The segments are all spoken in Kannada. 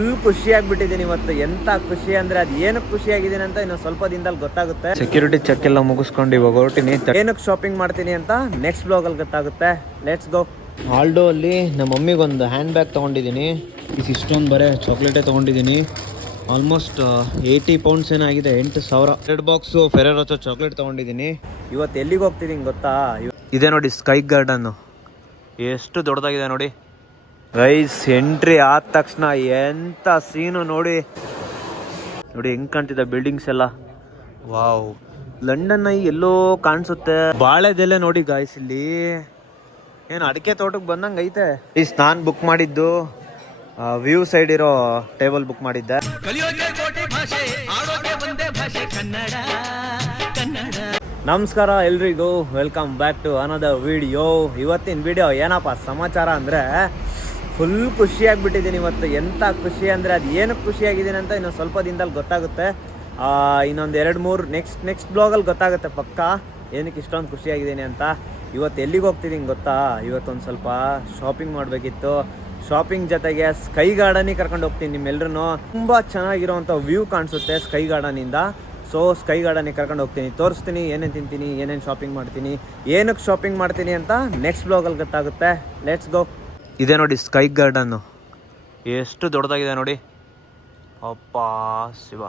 ಫುಲ್ ಖುಷಿ ಆಗ್ಬಿಟ್ಟಿದ್ದೀನಿ ಇವತ್ತು. ಎಂತ ಖುಷಿ ಅಂದ್ರೆ ಅದು ಏನಕ್ಕೆ ಖುಷಿ ಆಗಿದ್ದೀನಿ ಅಂತ ಇನ್ನು ಸ್ವಲ್ಪ ದಿನದಲ್ಲಿ ಗೊತ್ತಾಗುತ್ತೆ. ಸೆಕ್ಯೂರಿಟಿ ಚೆಕ್ ಎಲ್ಲ ಮುಗಿಸ್ಕೊಂಡು ಇವಾಗ ಹೊರಟಿನಿ. ಏನಕ್ಕೆ ಶಾಪಿಂಗ್ ಮಾಡ್ತೀನಿ ಅಂತ ನೆಕ್ಸ್ಟ್ ಬ್ಲಾಗ್ ಅಲ್ಲಿ ಗೊತ್ತಾಗುತ್ತೆ. Let's go. ಆಲ್ಡೋ ಅಲ್ಲಿ ನಮ್ಮ ಮಮ್ಮಿಗೆ ಒಂದು ಹ್ಯಾಂಡ್ ಬ್ಯಾಗ್ ತೊಗೊಂಡಿದ್ದೀನಿ. ಇಷ್ಟೊಂದು ಬರೀ ಚಾಕ್ಲೇಟೇ ತೊಗೊಂಡಿದ್ದೀನಿ. ಆಲ್ಮೋಸ್ಟ್ 80 ಪೌಂಡ್ಸ್ ಏನಾಗಿದೆ, 8,000. 2 ಬಾಕ್ಸು ಫೆರರೋಚೋ ಚಾಕ್ಲೇಟ್ ತೊಗೊಂಡಿದ್ದೀನಿ. ಇವತ್ತು ಎಲ್ಲಿಗೆ ಹೋಗ್ತಿದ್ದೀನಿ ಗೊತ್ತಾ? ಇದೆ ನೋಡಿ ಸ್ಕೈ ಗಾರ್ಡನ್ನು, ಎಷ್ಟು ದೊಡ್ಡದಾಗಿದೆ ನೋಡಿ ಗೈಸ್. ಎಂಟ್ರಿ ಆದ ತಕ್ಷಣ ಎಂತ ಸೀನು ನೋಡಿ ನೋಡಿ ಹೆಂಗ್ ಕಾಣ್ತಿದೆ ಬಿಲ್ಡಿಂಗ್ಸ್ ಎಲ್ಲ. ವಾವ್, ಲಂಡನ್ ಐ ಎಲ್ಲೋ ಕಾಣಿಸುತ್ತೆ. ಬಾಳೆದೆಲೆ ನೋಡಿ ಗಾಯ್ಸ್, ಇಲ್ಲಿ ಏನು ಅಡಿಕೆ ತೋಟಕ್ಕೆ ಬಂದಂಗೆ ಐತೆ. ನಾನು ಬುಕ್ ಮಾಡಿದ್ದು ವ್ಯೂ ಸೈಡ್ ಇರೋ ಟೇಬಲ್ ಬುಕ್ ಮಾಡಿದ್ದೆ. ನಮಸ್ಕಾರ ಎಲ್ರಿಗೂ, welcome back to another video. ಇವತ್ತಿನ ವಿಡಿಯೋ ಏನಪ್ಪ ಸಮಾಚಾರ ಅಂದರೆ ಫುಲ್ ಖುಷಿಯಾಗಿಬಿಟ್ಟಿದ್ದೀನಿ ಇವತ್ತು. ಎಂಥ ಖುಷಿ ಅಂದರೆ ಅದು ಏನಕ್ಕೆ ಖುಷಿಯಾಗಿದ್ದೀನಿ ಅಂತ ಇನ್ನು ಸ್ವಲ್ಪ ದಿನದಲ್ಲಿ ಗೊತ್ತಾಗುತ್ತೆ. ಇನ್ನೊಂದು 2-3 ನೆಕ್ಸ್ಟ್ ಬ್ಲಾಗಲ್ಲಿ ಗೊತ್ತಾಗುತ್ತೆ ಪಕ್ಕ ಏನಕ್ಕೆ ಇಷ್ಟೊಂದು ಖುಷಿಯಾಗಿದ್ದೀನಿ ಅಂತ. ಇವತ್ತು ಎಲ್ಲಿಗೆ ಹೋಗ್ತಿದ್ದೀನಿ ಗೊತ್ತಾ? ಇವತ್ತೊಂದು ಸ್ವಲ್ಪ ಶಾಪಿಂಗ್ ಮಾಡಬೇಕಿತ್ತು. ಶಾಪಿಂಗ್ ಜೊತೆಗೆ ಸ್ಕೈ ಗಾರ್ಡನಿಗೆ ಕರ್ಕೊಂಡು ಹೋಗ್ತೀನಿ ನಿಮ್ಮೆಲ್ಲರೂ. ತುಂಬ ಚೆನ್ನಾಗಿರೋವಂಥ ವ್ಯೂ ಕಾಣಿಸುತ್ತೆ ಸ್ಕೈ ಗಾರ್ಡನಿಂದ. ಸೊ ಸ್ಕೈ ಗಾರ್ಡನಿಗೆ ಕರ್ಕೊಂಡು ಹೋಗ್ತೀನಿ, ತೋರಿಸ್ತೀನಿ ಏನೇನು ತಿಂತೀನಿ, ಏನೇನು ಶಾಪಿಂಗ್ ಮಾಡ್ತೀನಿ, ಏನಕ್ಕೆ ಶಾಪಿಂಗ್ ಮಾಡ್ತೀನಿ ಅಂತ ನೆಕ್ಸ್ಟ್ ಬ್ಲಾಗಲ್ಲಿ ಗೊತ್ತಾಗುತ್ತೆ. Let's go. ಇದೆ ನೋಡಿ ಸ್ಕೈ ಗಾರ್ಡನ್ನು, ಎಷ್ಟು ದೊಡ್ಡದಾಗಿದೆ ನೋಡಿ. ಅಪ್ಪ ಶಿವ.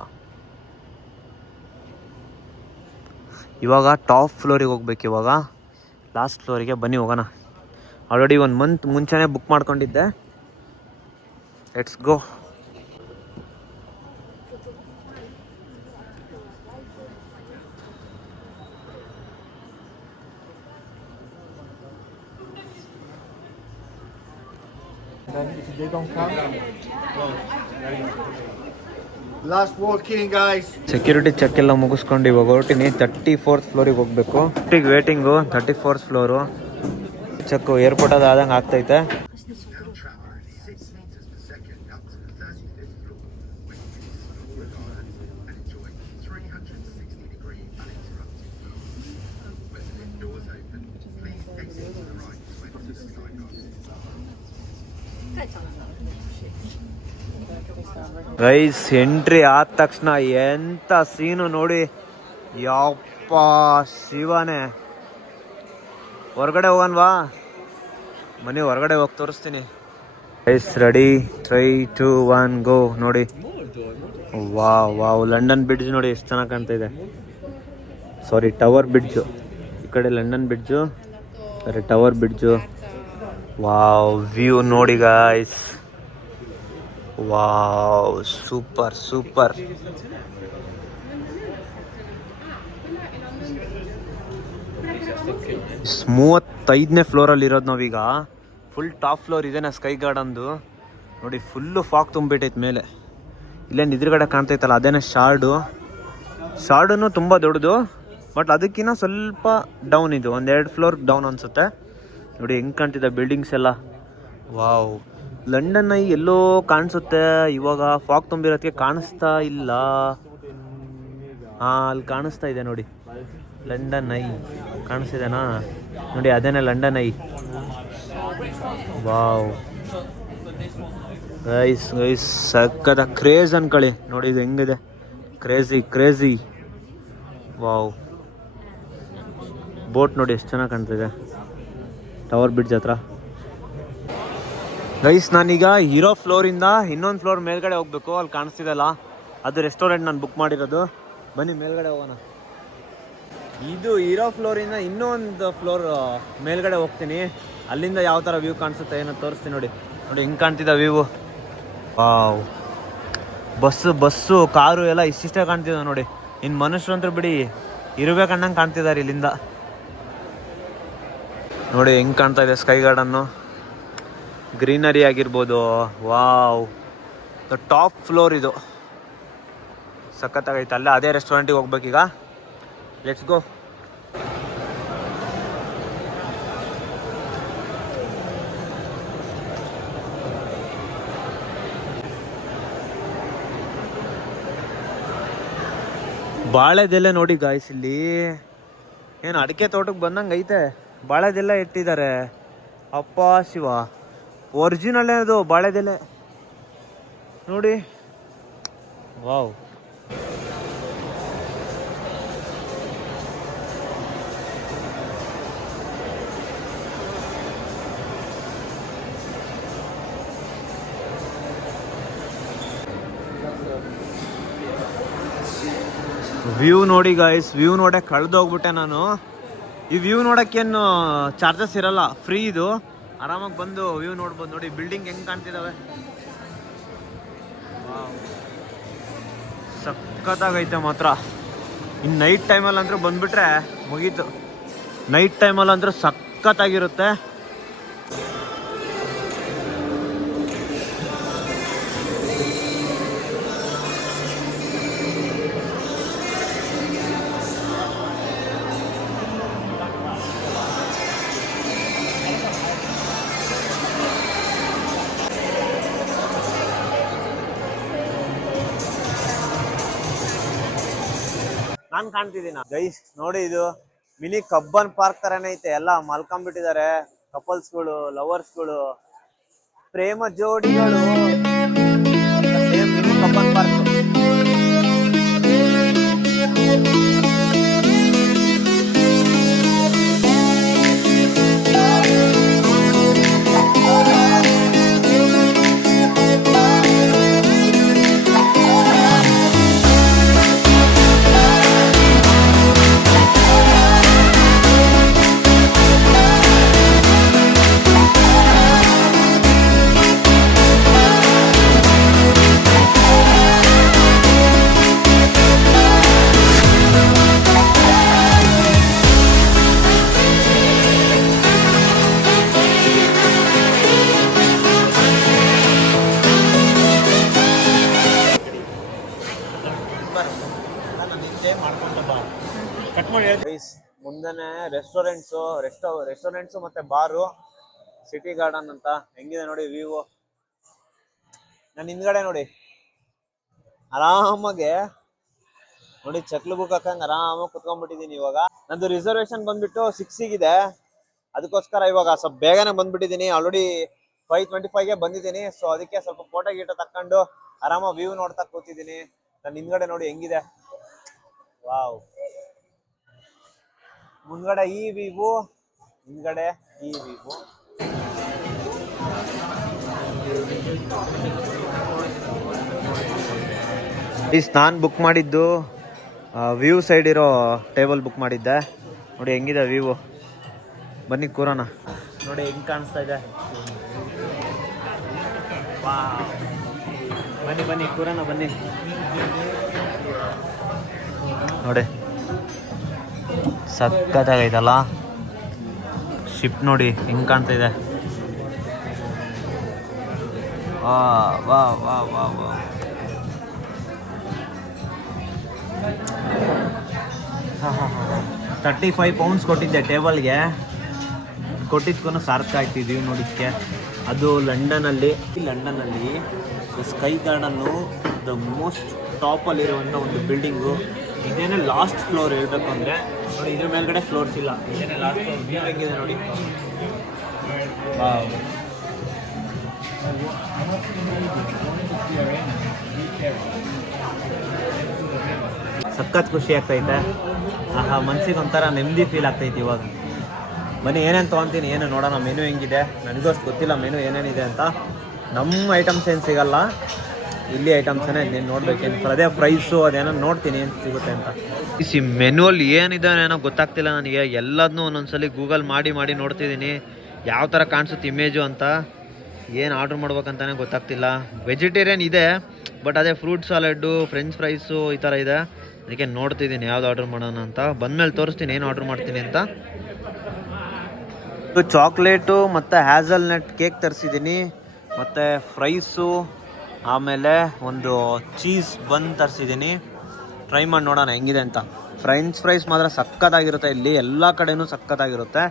ಇವಾಗ ಟಾಪ್ ಫ್ಲೋರಿಗೆ ಹೋಗ್ಬೇಕು. ಇವಾಗ ಲಾಸ್ಟ್ ಫ್ಲೋರಿಗೆ ಬನ್ನಿ ಹೋಗೋಣ. ಆಲ್ರೆಡಿ 1 ಮಂತ್ ಮುಂಚೆನೇ ಬುಕ್ ಮಾಡ್ಕೊಂಡಿದ್ದೆ. Let's go. Last walking guys. Security check ಎಲ್ಲ ಮುಗಿಸ್ಕೊಂಡು ಇವಾಗ ಹೊರಟಿನಿ. 34th ಫ್ಲೋರಿಗೆ ಹೋಗ್ಬೇಕು. Waiting 34th floor. Check airport ಆದಂಗೆ ಆಗ್ತೈತೆ. ಗೈಸ್ ಎಂಟ್ರಿ ಆದ ತಕ್ಷಣ ಎಂತ ಸೀನು ನೋಡಿ. ಯಪ್ಪ ಶಿವನೇ. ಹೊರಗಡೆ ಹೋಗನ್ವಾ? ಮನೆ ಹೊರಗಡೆ ಹೋಗಿ ತೋರಿಸ್ತೀನಿ. Guys ready, 3, 2, 1 go. ನೋಡಿ ವಾವ್ ಲಂಡನ್ ಬ್ರಿಡ್ಜ್ ನೋಡಿ ಎಷ್ಟು ಚೆನ್ನಾಗಿ ಕಾಣ್ತಾ ಇದೆ. Sorry, tower bridge. ಈ ಕಡೆ ಲಂಡನ್ ಬ್ರಿಡ್ಜು, ಸರಿ ಟವರ್ ಬ್ರಿಡ್ಜು. ವಾವ್ ವ್ಯೂ ನೋಡಿ ಗಾಯ್ಸ್. Wow super. 35ನೇ ಫ್ಲೋರಲ್ಲಿ ಇರೋದು ನಾವೀಗ. ಫುಲ್ ಟಾಪ್ ಫ್ಲೋರ್ ಇದೇನಾ ಸ್ಕೈ ಗಾರ್ಡನ್ದು. ನೋಡಿ ಫುಲ್ಲು ಫಾಗ್ ತುಂಬಿಟ್ಟೈತೆ ಮೇಲೆ. ಇಲ್ಲೇನು ಎದುರುಗಡೆ ಕಾಣ್ತೈತಲ್ಲ ಅದೇನೇ ಶಾರ್ಡೂ ತುಂಬ ದೊಡ್ಡದು. ಬಟ್ ಅದಕ್ಕಿಂತ ಸ್ವಲ್ಪ ಡೌನ್ ಇದು, 1-2 ಫ್ಲೋರ್ ಡೌನ್ ಅನಿಸುತ್ತೆ. ನೋಡಿ ಹೆಂಗೆ ಕಾಣ್ತಿದೆ ಬಿಲ್ಡಿಂಗ್ಸ್ ಎಲ್ಲ. ವಾವ್, ಲಂಡನ್ ಐ ಎಲ್ಲೋ ಕಾಣಿಸುತ್ತೆ. ಇವಾಗ ಫಾಗ್ ತುಂಬಿರೋದಕ್ಕೆ ಕಾಣಿಸ್ತಾ ಇಲ್ಲ. ಅಲ್ಲಿ ಕಾಣಿಸ್ತಾ ಇದೆ ನೋಡಿ, ಲಂಡನ್ ಐ ಕಾಣಿಸ್ತಿದೆನಾ ನೋಡಿ, ಅದೇನೇ ಲಂಡನ್ ಐ. ವಾವ್ ಗೈಸ್ ಸಕ್ಕದ ಕ್ರೇಜ್ ಅನ್ಕೊಳ್ಳಿ. ನೋಡಿ ಇದು ಹೆಂಗಿದೆ, ಕ್ರೇಜಿ. ವಾವ್, ಬೋಟ್ ನೋಡಿ ಎಷ್ಟು ಚೆನ್ನಾಗಿ ಕಾಣ್ತಿದೆ ಟವರ್ ಬ್ರಿಡ್ಜ್ ಹತ್ರ. ಗೈಸ್ ನಾನೀಗ ಇರೋ ಫ್ಲೋರಿಂದ ಇನ್ನೊಂದು ಫ್ಲೋರ್ ಮೇಲ್ಗಡೆ ಹೋಗ್ಬೇಕು. ಅಲ್ಲಿ ಕಾಣಿಸ್ತಿದಲ್ಲ ಅದು ರೆಸ್ಟೋರೆಂಟ್ ನಾನು ಬುಕ್ ಮಾಡಿರೋದು. ಬನ್ನಿ ಮೇಲ್ಗಡೆ ಹೋಗೋಣ. ಇದು ಇರೋ ಫ್ಲೋರಿಂದ ಇನ್ನೊಂದು ಫ್ಲೋರ್ ಮೇಲ್ಗಡೆ ಹೋಗ್ತೀನಿ. ಅಲ್ಲಿಂದ ಯಾವ ಥರ ವ್ಯೂ ಕಾಣಿಸುತ್ತೆ ಏನೋ ತೋರಿಸ್ತೀನಿ. ನೋಡಿ ಹೆಂಗೆ ಕಾಣ್ತಿದ್ದ ವ್ಯೂ. ವಾವ್, ಬಸ್ಸು ಕಾರು ಎಲ್ಲ ಇಷ್ಟಿಷ್ಟೇ ಕಾಣ್ತಿದ್ದ ನೋಡಿ. ಇನ್ನು ಮನುಷ್ಯರು ಅಂತೂ ಬಿಡಿ, ಇರಬೇಕನ್ನಂಗೆ ಕಾಣ್ತಿದ್ದಾರೆ ಇಲ್ಲಿಂದ. ನೋಡಿ ಹೆಂಗೆ ಕಾಣ್ತಾ ಇದೆ ಸ್ಕೈ ಗಾರ್ಡನ್ನು, ಗ್ರೀನರಿ ಆಗಿರ್ಬೋದು. ವಾವ್, ಟಾಪ್ ಫ್ಲೋರ್ ಇದು, ಸಖತ್ತಾಗೈತೆ. ಅಲ್ಲೇ ಅದೇ ರೆಸ್ಟೋರೆಂಟಿಗೆ ಹೋಗ್ಬೇಕೀಗ. Let's go. ಬಾಳೆದೆಲೆ ನೋಡಿ ಗಾಯ್ಸ್, ಇಲ್ಲಿ ಏನು ಅಡಿಕೆ ತೋಟಕ್ಕೆ ಬಂದಂಗೆ ಐತೆ. ಬಾಳೆದೆಲೆ ಇಟ್ಟಿದ್ದಾರೆ. ಅಪ್ಪ ಶಿವ, ಒರಿಜಿನಲ್ ಅದು ಬಾಳೆದೆಲೆ. ನೋಡಿ. ವಾವ್. ವ್ಯೂ ನೋಡಿ ಗಾಯ್ಸ್, ವ್ಯೂ ನೋಡಕ್ಕೆ ಕಳೆದೋಗ್ಬಿಟ್ಟೆ ನಾನು. ಈ ವ್ಯೂ ನೋಡೋಕ್ಕೇನು ಚಾರ್ಜಸ್ ಇರಲ್ಲ, ಫ್ರೀ ಇದು. ಆರಾಮಾಗಿ ಬಂದು ವ್ಯೂ ನೋಡ್ಬೋದು. ನೋಡಿ ಬಿಲ್ಡಿಂಗ್ ಹೆಂಗೆ ಕಾಣ್ತಿದ್ದಾವೆ, ಸಖತ್ತಾಗೈತೆ ಮಾತ್ರ. ಇನ್ನು ನೈಟ್ ಟೈಮಲ್ಲಿ ಅಂತೂ ಬಂದುಬಿಟ್ರೆ ಮುಗೀತು. ನೈಟ್ ಟೈಮಲ್ಲಿ ಅಂತೂ ಸಖತ್ತಾಗಿರುತ್ತೆ. ನಾನು ಕಾಣ್ತಿದ್ದೀನ ಗೈಸ್, ನೋಡಿ ಇದು ಮಿನಿ ಕಬ್ಬನ್ ಪಾರ್ಕ್ ತರನೇ ಐತೆ. ಎಲ್ಲ ಮಲ್ಕೊಂಡ್ಬಿಟ್ಟಿದ್ದಾರೆ ಕಪಲ್ಸ್ಗಳು, ಲವರ್ಸ್ಗಳು, ಪ್ರೇಮ ಜೋಡಿಗಳು. Same mini Cubbon park. ಮುಂದೆನೆ ರೆಸ್ಟೋರೆಂಟ್ಸು ಮತ್ತೆ ಬಾರು, ಸಿಟಿ ಗಾರ್ಡನ್ ಅಂತ. ಹೆಂಗಿದೆ ನೋಡಿ ವ್ಯೂ. ನಾನು ಹಿಂದ್ಗಡೆ ನೋಡಿ ಆರಾಮಾಗೆ ನೋಡಿ ಚಕ್ಲು ಬುಕ್ ಹಾಕಂಗೆ ಆರಾಮಾಗಿ ಕುತ್ಕೊಂಡ್ಬಿಟ್ಟಿದ್ದೀನಿ. ಇವಾಗ ನಂದು ರಿಸರ್ವೇಶನ್ ಬಂದ್ಬಿಟ್ಟು 6 ಇದೆ, ಅದಕ್ಕೋಸ್ಕರ ಇವಾಗ ಸ್ವಲ್ಪ ಬೇಗನೆ ಬಂದ್ಬಿಟ್ಟಿದ್ದೀನಿ. ಆಲ್ರೆಡಿ 5:25ಗೆ ಬಂದಿದ್ದೀನಿ. ಸೊ ಅದಕ್ಕೆ ಸ್ವಲ್ಪ ಫೋಟೋ ಗೀಟೋ ತಕ್ಕೊಂಡು ಆರಾಮಾಗಿ ವ್ಯೂ ನೋಡ್ತಾ ಕೂತಿದ್ದೀನಿ. ನನ್ನ ಹಿಂದ್ಗಡೆ ನೋಡಿ ಹೆಂಗಿದೆ, ವಾವ್. ಮುಂದ್ಗಡೆ ಈ ವ್ಯೂ, ಹಿಂದ್ಗಡೆ ಈ ವ್ಯೂ. ನಾನು ಬುಕ್ ಮಾಡಿದ್ದು ವ್ಯೂ ಸೈಡ್ ಇರೋ ಟೇಬಲ್ ಬುಕ್ ಮಾಡಿದ್ದೆ. ನೋಡಿ ಹೆಂಗಿದೆ ವ್ಯೂ, ಬನ್ನಿ ಕೂರೋಣ. ನೋಡಿ ಹೆಂಗ್ ಕಾಣಿಸ್ತಾ ಇದೆ, ಬನ್ನಿ ಬನ್ನಿ ಕೂರೋಣ ಬನ್ನಿ. ನೋಡಿ ಸಖತ್ತಾಗೈತಲ್ಲ ಶಿಪ್. ನೋಡಿ ಹೆಂಗ್ ಕಾಣ್ತಾ ಇದೆ, ವಾ ವಾ ವಾ ವಾ ವಾ. 35 ಪೌಂಡ್ಸ್ ಕೊಟ್ಟಿದ್ದೆ ಟೇಬಲ್ಗೆ, ಕೊಟ್ಟಿದ್ಕೂ ಸಾರ್ಥಕ ಆಯ್ತಿದ್ದೀವಿ ನೋಡಿಕ್ಕೆ. ಅದು ಲಂಡನಲ್ಲಿ ಸ್ಕೈ ಗಾರ್ಡನ್ನು ದ ಮೋಸ್ಟ್ ಟಾಪಲ್ಲಿರುವಂಥ ಒಂದು ಬಿಲ್ಡಿಂಗು. ಇದೇನೇ ಲಾಸ್ಟ್ ಫ್ಲೋರ್ ಹೇಳ್ಬೇಕು ಅಂದರೆ. ನೋಡಿ ಇದ್ರ ಮೇಲ್ಗಡೆ ಫ್ಲೋರ್ಸ್ ಇಲ್ಲ, ಇದೇನೇ ಲಾಸ್ಟ್ ಫ್ಲೋರ್. ವ್ಯೂ ಹೆಂಗಿದೆ ನೋಡಿ, ಸಖತ್ ಖುಷಿ ಆಗ್ತೈತೆ. ಆಹಾ, ಮನ್ಸಿಗೆ ಒಂಥರ ನೆಮ್ಮದಿ ಫೀಲ್ ಆಗ್ತೈತೆ ಇವಾಗ. ಬನ್ನಿ ಏನೇನು ತೊಗೊತೀನಿ, ಏನು ನೋಡೋಣ. ಮೆನು ಹೆಂಗಿದೆ, ನನಗೂ ಅಷ್ಟು ಗೊತ್ತಿಲ್ಲ ಮೆನು ಏನೇನಿದೆ ಅಂತ. ನಮ್ಮ ಐಟಮ್ಸ್ ಏನು ಸಿಗಲ್ಲ, ಇಲ್ಲಿ ಐಟಮ್ಸೇ ನೀನು ನೋಡ್ಬೇಕೇನು. ಅದೇ ಪ್ರೈಸು ಅದೇನೋ ನೋಡ್ತೀನಿ ಏನು ಸಿಗುತ್ತೆ ಅಂತ. ಈ ಮೆನುವಲ್ಲಿ ಏನಿದೆ ಏನೋ ಗೊತ್ತಾಗ್ತಿಲ್ಲ ನನಗೆ. ಎಲ್ಲದನ್ನೂ ಒಂದೊಂದ್ಸಲಿ ಗೂಗಲ್ ಮಾಡಿ ನೋಡ್ತಿದ್ದೀನಿ ಯಾವ ಥರ ಕಾಣಿಸುತ್ತೆ ಇಮೇಜು ಅಂತ. ಏನು ಆರ್ಡ್ರ್ ಮಾಡ್ಬೇಕಂತಾನೆ ಗೊತ್ತಾಗ್ತಿಲ್ಲ. ವೆಜಿಟೇರಿಯನ್ ಇದೆ, ಬಟ್ ಅದೇ ಫ್ರೂಟ್ ಸಾಲಡ್ಡು, ಫ್ರೆಂಚ್ ಫ್ರೈಸು ಈ ಥರ ಇದೆ. ಅದಕ್ಕೆ ನೋಡ್ತಿದ್ದೀನಿ ಯಾವ್ದು ಆರ್ಡ್ರ್ ಮಾಡೋಣ ಅಂತ. ಬಂದಮೇಲೆ ತೋರಿಸ್ತೀನಿ ಏನು ಆರ್ಡ್ರ್ ಮಾಡ್ತೀನಿ ಅಂತ. ಚಾಕ್ಲೇಟು ಮತ್ತು ಹ್ಯಾಸಲ್ನಟ್ ಕೇಕ್ ತರಿಸಿದ್ದೀನಿ, ಮತ್ತು ಫ್ರೈಸು, ಆಮೇಲೆ ಒಂದು ಚೀಸ್ ಬನ್ ತರಿಸಿದ್ದೀನಿ. ಟ್ರೈ ಮಾಡಿ ನೋಡೋಣ ಹೆಂಗಿದೆ ಅಂತ. ಫ್ರೆಂಚ್ ಫ್ರೈಸ್ ಮಾತ್ರ ಸಕ್ಕತ್ತಾಗಿರುತ್ತೆ, ಇಲ್ಲಿ ಎಲ್ಲ ಕಡೆನೂ ಸಕ್ಕತ್ತಾಗಿರುತ್ತೆ.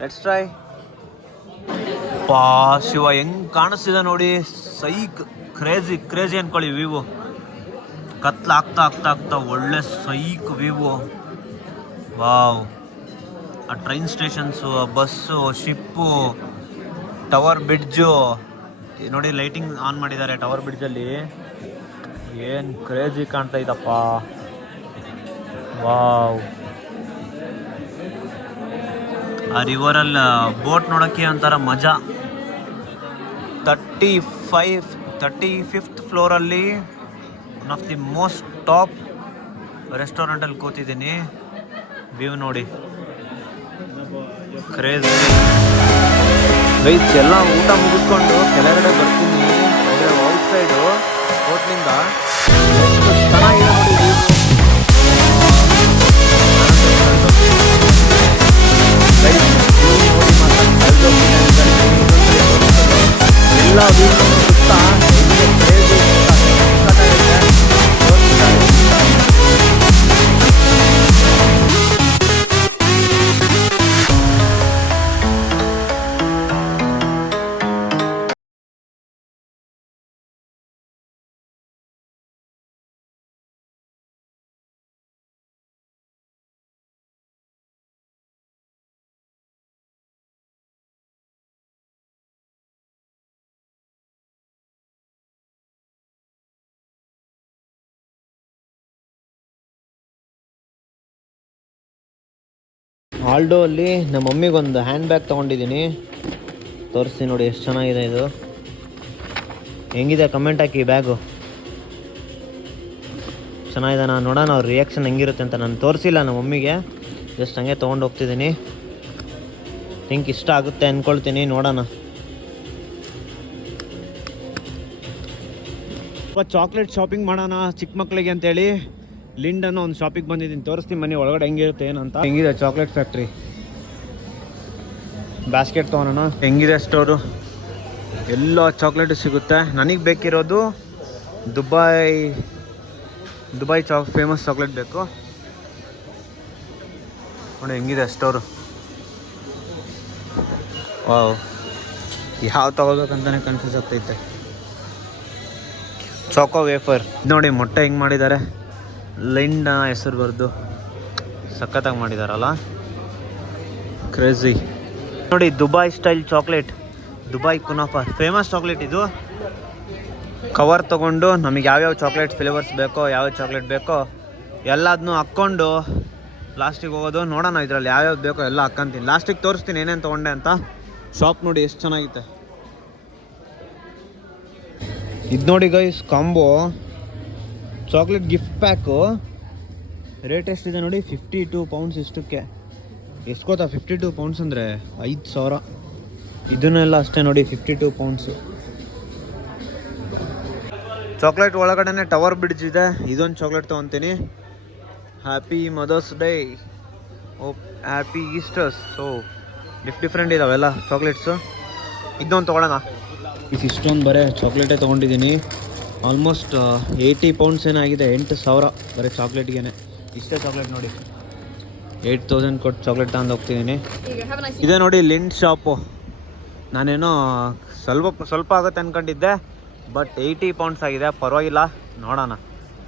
Let's try. ಶಿವ ಹೆಂಗೆ ಕಾಣಿಸ್ತಿದೆ ನೋಡಿ, ಸೈಕ್ ಕ್ರೇಜಿ ಅಂದ್ಕೊಳ್ಳಿ ವ್ಯೂ. ಕತ್ಲಾಗ್ತಾ ಒಳ್ಳೆ ಸೈಕ್ ವ್ಯೂ. ವಾವ್. ಆ train stations, bus, ship, tower bridge, ನೋಡಿ ಲೈಟಿಂಗ್ ಆನ್ ಮಾಡಿದ್ದಾರೆ ಟವರ್ ಬ್ರಿಡ್ಜಲ್ಲಿ. ಏನು ಕ್ರೇಜಿ ಕಾಣ್ತಾ ಇದಪ್ಪ. ವಾವ್, ಆ ರಿವರಲ್ಲಿ ಬೋಟ್ ನೋಡೋಕ್ಕೆ ಒಂಥರ ಮಜಾ. 35th ಫ್ಲೋರಲ್ಲಿ one of the most top ರೆಸ್ಟೋರೆಂಟಲ್ಲಿ ಕೂತಿದ್ದೀನಿ. ವ್ಯೂ ನೋಡಿ, ಕ್ರೇಜ್ ಗೈಸ್. ಎಲ್ಲ ಊಟ ಮುಗಿಸ್ಕೊಂಡು ಕೆಳಗಡೆ ಬರ್ತೀನಿ ಅಂದರೆ ಔಟ್ ಸೈಡು ಹೋಟ್ಲಿಂದ. ಎಷ್ಟು ಚೆನ್ನಾಗಿದೆ ನೋಡಿ ವ್ಯೂ. ಎಲ್ಲ ವ್ಯೂ ಸುತ್ತಾ ಆಲ್ಡೋ ಅಲ್ಲಿ ನಮ್ಮ ಮಮ್ಮಿಗೊಂದು ಹ್ಯಾಂಡ್ ಬ್ಯಾಗ್ ತೊಗೊಂಡಿದ್ದೀನಿ. ತೋರಿಸಿ ನೋಡಿ ಎಷ್ಟು ಚೆನ್ನಾಗಿದೆ ಇದು. ಹೆಂಗಿದೆ ಕಮೆಂಟ್ ಹಾಕಿ. ಬ್ಯಾಗು ಚೆನ್ನಾಗಿದೆ. ನಾನು ನೋಡೋಣ ಅವ್ರ ರಿಯಾಕ್ಷನ್ ಹೆಂಗಿರುತ್ತೆ ಅಂತ. ನಾನು ತೋರಿಸಿಲ್ಲ ನಮ್ಮ ಮಮ್ಮಿಗೆ, ಜಸ್ಟ್ ಹಂಗೆ ತೊಗೊಂಡು ಹೋಗ್ತಿದ್ದೀನಿ. ಥಿಂಕ್ ಇಷ್ಟ ಆಗುತ್ತೆ ಅಂದ್ಕೊಳ್ತೀನಿ, ನೋಡೋಣ. ಚಾಕ್ಲೇಟ್ ಶಾಪಿಂಗ್ ಮಾಡೋಣ ಚಿಕ್ಕ ಮಕ್ಕಳಿಗೆ ಅಂತೇಳಿ ಲಿಂಡ್ ಅನ್ನೋ ಒಂದು ಶಾಪಿಗೆ ಬಂದಿದ್ದೀನಿ. ತೋರಿಸ್ತೀನಿ ಮನೆ ಒಳಗಡೆ ಹೆಂಗಿರುತ್ತೆ ಏನಂತ. ಹೆಂಗಿದೆ ಚಾಕ್ಲೇಟ್ ಫ್ಯಾಕ್ಟ್ರಿ. ಬ್ಯಾಸ್ಕೆಟ್ ತೊಗೊಳೋಣ. ಹೆಂಗಿದೆ ಸ್ಟೋರು, ಎಲ್ಲ ಚಾಕ್ಲೇಟು ಸಿಗುತ್ತೆ. ನನಗೆ ಬೇಕಿರೋದು ದುಬೈ ಫೇಮಸ್ ಚಾಕ್ಲೇಟ್ ಬೇಕು ನೋಡಿ. ಹೆಂಗಿದೆ ಸ್ಟೋರು. ವಾವ್, ಯಾವ ತೊಗೋಬೇಕಂತಾನೆ ಕನ್ಫ್ಯೂಸ್ ಆಗ್ತೈತೆ. ಚಾಕೋ ವೇಫರ್ ನೋಡಿ, ಮೊಟ್ಟೆ ಹೆಂಗೆ ಮಾಡಿದ್ದಾರೆ. ಲಿಂಡ್ ಹೆಸರು ಬರೆದು ಸಖತ್ತಾಗಿ ಮಾಡಿದಾರಲ್ಲ, ಕ್ರೇಜಿ ನೋಡಿ. Dubai style chocolate, Dubai kunafa famous chocolate ಇದು. ಕವರ್ ತೊಗೊಂಡು ನಮಗೆ ಯಾವ್ಯಾವ ಚಾಕ್ಲೇಟ್ ಫ್ಲೇವರ್ಸ್ ಬೇಕೋ, ಯಾವ್ಯಾವ ಚಾಕ್ಲೇಟ್ ಬೇಕೋ ಎಲ್ಲದನ್ನೂ ಹಾಕ್ಕೊಂಡು ಲಾಸ್ಟಿಗೆ ಹೋಗೋದು. ನೋಡೋಣ ಇದರಲ್ಲಿ ಯಾವ್ಯಾವ್ದು ಬೇಕೋ ಎಲ್ಲ ಹಾಕ್ಕೊಂತೀನಿ. ಲಾಸ್ಟಿಗೆ ತೋರಿಸ್ತೀನಿ ಏನೇನು ತೊಗೊಂಡೆ ಅಂತ. ಶಾಪ್ ನೋಡಿ ಎಷ್ಟು ಚೆನ್ನಾಗಿದೆ. ಇದು ನೋಡಿ guys, combo chocolate gift pack. Rate ಎಷ್ಟಿದೆ ನೋಡಿ, 52 ಪೌಂಡ್ಸ್. ಇಷ್ಟಕ್ಕೆ ಎಷ್ಟು ಗೊತ್ತಾ? 52 ಪೌಂಡ್ಸ್ ಅಂದರೆ 5,000. ಇದನ್ನೆಲ್ಲ ಅಷ್ಟೇ ನೋಡಿ, 52 ಪೌಂಡ್ಸು. ಚಾಕ್ಲೇಟ್ ಒಳಗಡೆ ಟವರ್ ಬ್ರಿಡ್ಜ್ ಇದೆ. ಇದೊಂದು ಚಾಕ್ಲೇಟ್ ತೊಗೊತೀನಿ. Happy mother's day, oh happy easters. So different ಇದಾವೆಲ್ಲ ಚಾಕ್ಲೇಟ್ಸು. ಇದೊಂದು ತೊಗೊಳ್ಳೋಣ. ಇಷ್ಟೊಂದು ಬರೀ ಚಾಕ್ಲೇಟೇ ತೊಗೊಂಡಿದ್ದೀನಿ. ಆಲ್ಮೋಸ್ಟ್ 80 ಪೌಂಡ್ಸ್ ಏನಾಗಿದೆ. 8,000 ಬರೀ ಚಾಕ್ಲೇಟ್ಗೆ. ಇಷ್ಟೇ ಚಾಕ್ಲೇಟ್ ನೋಡಿ, 8,000 ಕೊಟ್ಟು ಚಾಕ್ಲೇಟ್ ತಗೊಂಡು ಹೋಗ್ತಿದ್ದೀನಿ. ಇದೇ ನೋಡಿ ಲಿಂಡ್ ಶಾಪು. ನಾನೇನೋ ಸ್ವಲ್ಪ ಆಗುತ್ತೆ ಅಂದ್ಕೊಂಡಿದ್ದೆ, ಬಟ್ 80 ಪೌಂಡ್ಸ್ ಆಗಿದೆ. ಪರವಾಗಿಲ್ಲ, ನೋಡೋಣ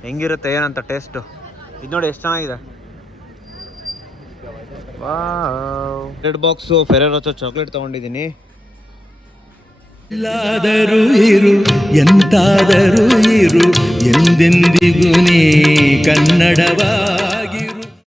ಹೆಂಗಿರುತ್ತೆ ಏನಂತ ಟೇಸ್ಟು. ಇದು ನೋಡಿ ಎಷ್ಟು ಚೆನ್ನಾಗಿದೆ. ವಾವ್, 2 ಬಾಕ್ಸು ಫೆರೆರೋಚೋ ಚಾಕ್ಲೇಟ್ ತೊಗೊಂಡಿದ್ದೀನಿ. ಎಲ್ಲಾದರೂ ಇರು, ಎಂತಾದರೂ ಇರು, ಎಂದೆಂದಿಗೂ ನೀ ಕನ್ನಡವ